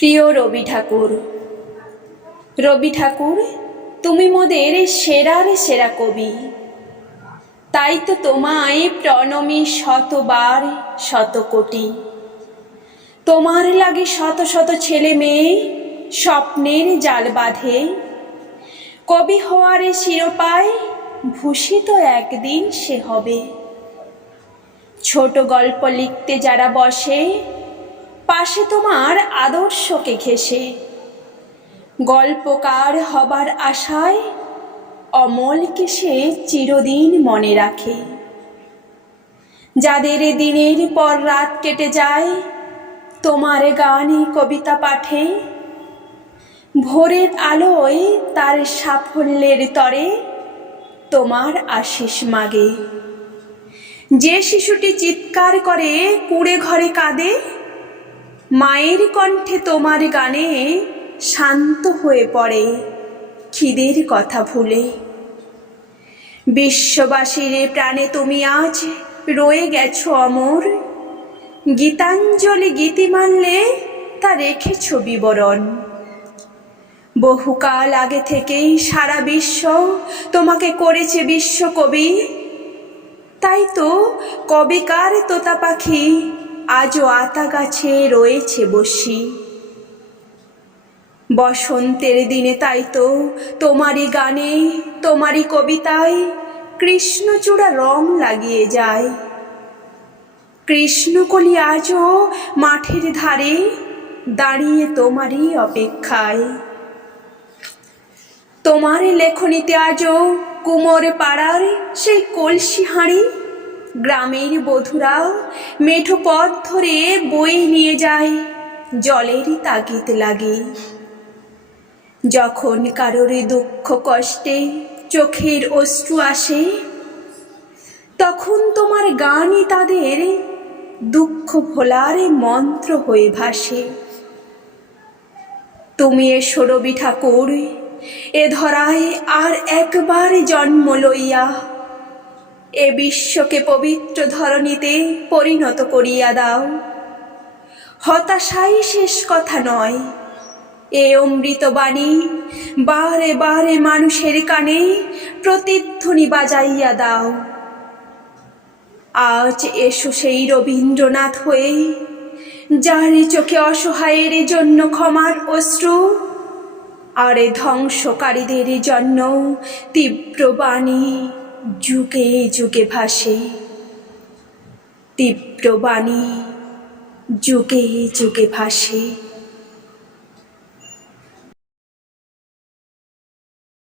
প্রিয় রবি ঠাকুর। রবি ঠাকুর, তুমি মোদের সেরার সেরা কবি। তাই তো তোমায় প্রণমী শতবার শত কোটি তোমার লাগে শত শত ছেলে মেয়ে স্বপ্নের জাল বাঁধে। কবি হওয়ার শিরোপায় ভূষিত একদিন সে হবে। ছোট গল্প লিখতে যারা বসে পাশে তোমার আদর্শকে ঘেসে গল্পকার হবার আশায় অমলকে সে চিরদিন মনে রাখে। যাদের দিনের পর রাত কেটে যায়, তোমার গানে কবিতা পাঠে। ভোরের আলোয় তার সাফল্যের তরে তোমার আশিস মাগে। যে শিশুটি চিৎকার করে কুড়ে ঘরে কাঁদে মায়ের কণ্ঠে তোমার গানে শান্ত হয়ে পড়ে খিদের কথা ভুলে। বিশ্ববাসীর প্রাণে তুমি আজ রয়ে গেছো অমর। গীতাঞ্জলি গীতি মানলে তা রেখেছ বিবরণ। বহুকাল আগে থেকেই সারা বিশ্ব তোমাকে করেছে বিশ্বকবি। তাই তো কবিকার তোতা পাখি আজও আতা গাছে রয়েছে বসি। বসন্তের দিনে তাই তো তোমারই গানে, তোমারই কবিতায় কৃষ্ণচূড়া রং লাগিয়ে যায়। কৃষ্ণকলি আজও মাঠের ধারে দাঁড়িয়ে তোমারই অপেক্ষায়। তোমার লেখনীতে আজও কুমোর পাড়ার সেই কলসি হাঁড়ি গ্রামের বধুরা মেঠো পথ ধরে বয়ে নিয়ে যায় জলেরই তাগিদ লাগে। যখন কারোর দুঃখ কষ্টে চোখের অশ্রু আসে, তখন তোমার গানই তাদের দুঃখ ভোলার মন্ত্র হয়ে ভাসে। তুমি এ রবি ঠাকুর, এ ধরায় আর একবার জন্ম লইয়া এ বিশ্বকে পবিত্র ধরণীতে পরিণত করিয়া দাও। হতাশাই শেষ কথা নয়। এ অমৃত বাণী বারে বারে মানুষের কানে প্রতিধ্বনি বাজাইয়া দাও। আজ এসো সেই রবীন্দ্রনাথ হয়ে, যার চোখে অসহায়ের জন্য ক্ষমার অশ্রু, আর ধ্বংসকারীদের জন্য তীব্র বাণী যুগে যুগে ভাসে তীব্র বাণী যুগে যুগে ভাসে।